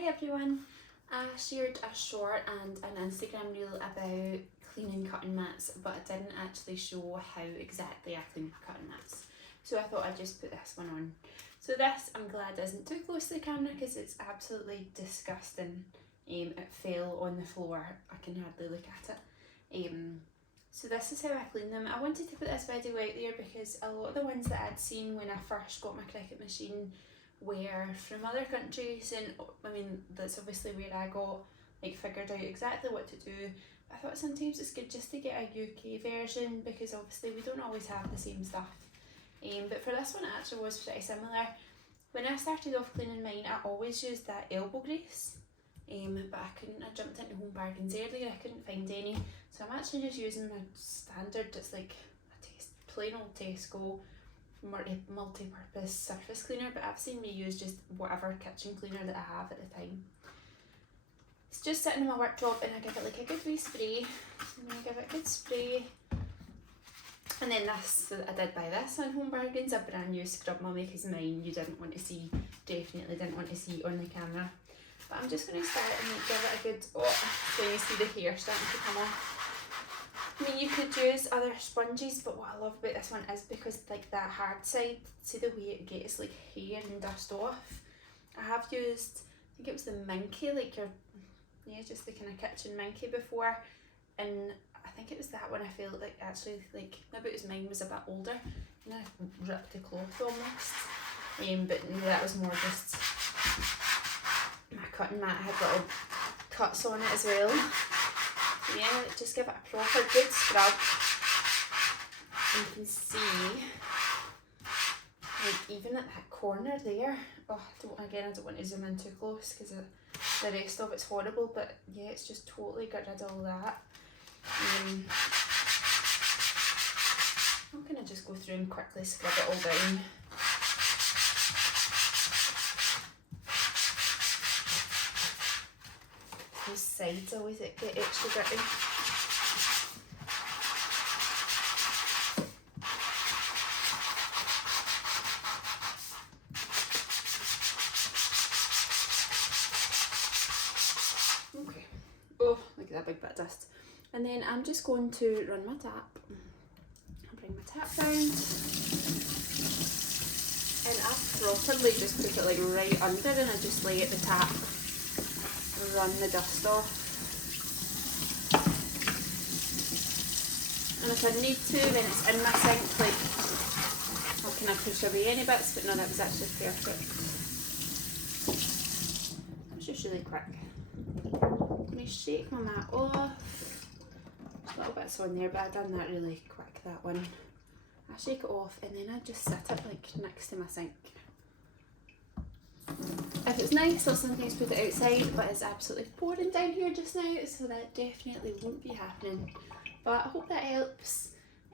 Hi everyone! I shared a short and an Instagram reel about cleaning cutting mats, but I didn't actually show how exactly I clean my cutting mats. So I thought I'd just put this one on. So this, I'm glad, isn't too close to the camera because it's absolutely disgusting. It fell on the floor. I can hardly look at it. So this is how I clean them. I wanted to put this video out there because a lot of the ones that I'd seen when I first got my Cricut machine were from other countries, and I mean that's obviously where I got figured out exactly what to do. I thought sometimes it's good just to get a UK version because obviously we don't always have the same stuff. But for this one it actually was pretty similar. When I started off cleaning mine I always used that elbow grease, but I jumped into Home Bargains earlier, I couldn't find any, so I'm actually just using my standard, it's like a plain old Tesco multi-purpose surface cleaner, but I've seen me use just whatever kitchen cleaner that I have at the time. It's just sitting in my worktop and I give it like a good wee spray. So I'm going to give it a good spray. And then this, I did buy this on Home Bargains, a brand new Scrub Mummy, because mine you didn't want to see, definitely didn't want to see on the camera. But I'm just going to start and give it a good, so you see the hair starting to come off. I mean, you could use other sponges, but what I love about this one is because like that hard side, see the way it gets like hair and dust off. I have used, I think it was the Minky, like just the kind of kitchen Minky before, and I think it was that one I felt like actually like, maybe it was mine was a bit older, and I ripped the cloth almost. But no, that was more just my cutting mat had little cuts on it as well. Yeah, just give it a proper good scrub. And you can see, like even at that corner there, I don't want to zoom in too close because the rest of it's horrible, but yeah, it's just totally got rid of all that. I'm going to just go through and quickly scrub it all down. Those sides always get extra gritty. Okay. Oh, look at that big bit of dust. And then I'm just going to run my tap. I'll bring my tap down. And I properly just put it like right under, and I just lay at the tap. Run the dust off, and if I need to when it's in my sink, like I'll kind of push away any bits, but no, that was actually perfect. That's just really quick. Let me shake my mat off. There's little bits on there, but I've done that really quick, that one. I shake it off and then I just sit it like next to my sink. If it's nice, I'll sometimes put it outside, but it's absolutely pouring down here just now, so that definitely won't be happening. But I hope that helps.